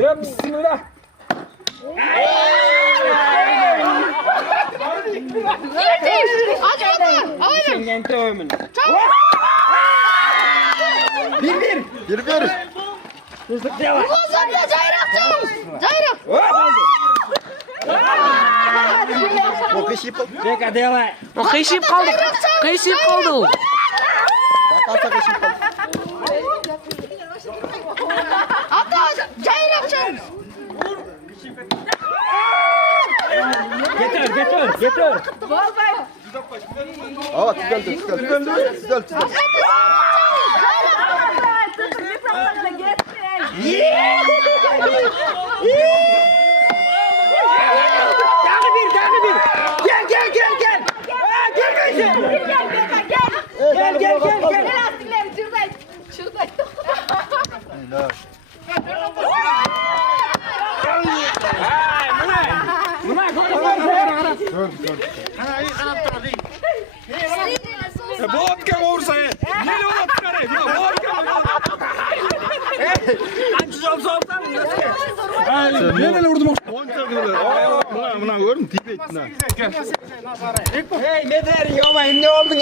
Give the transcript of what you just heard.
Ya bismillah. Girdi. Hadi bakalım. Alalım. Sen gente ömün. Bir. Hızlık devam. Kozanda cayrakçı. Cayrak. O kışıp Beka devam. O kıyışıp kaldık. Kıyışıp kaldı. kalsa kışıp kaldı. Hatta cayrakçı. Getir. Ava tüzel. Daha bir. Gel. Gel. Lastikleri çırday. Buna Vodka olursa ye. Yeni olan çıkarayım. Vodka. Nereye vurdum? Buna gördün tipe ettin ha. Hey ne der ya, ne oldun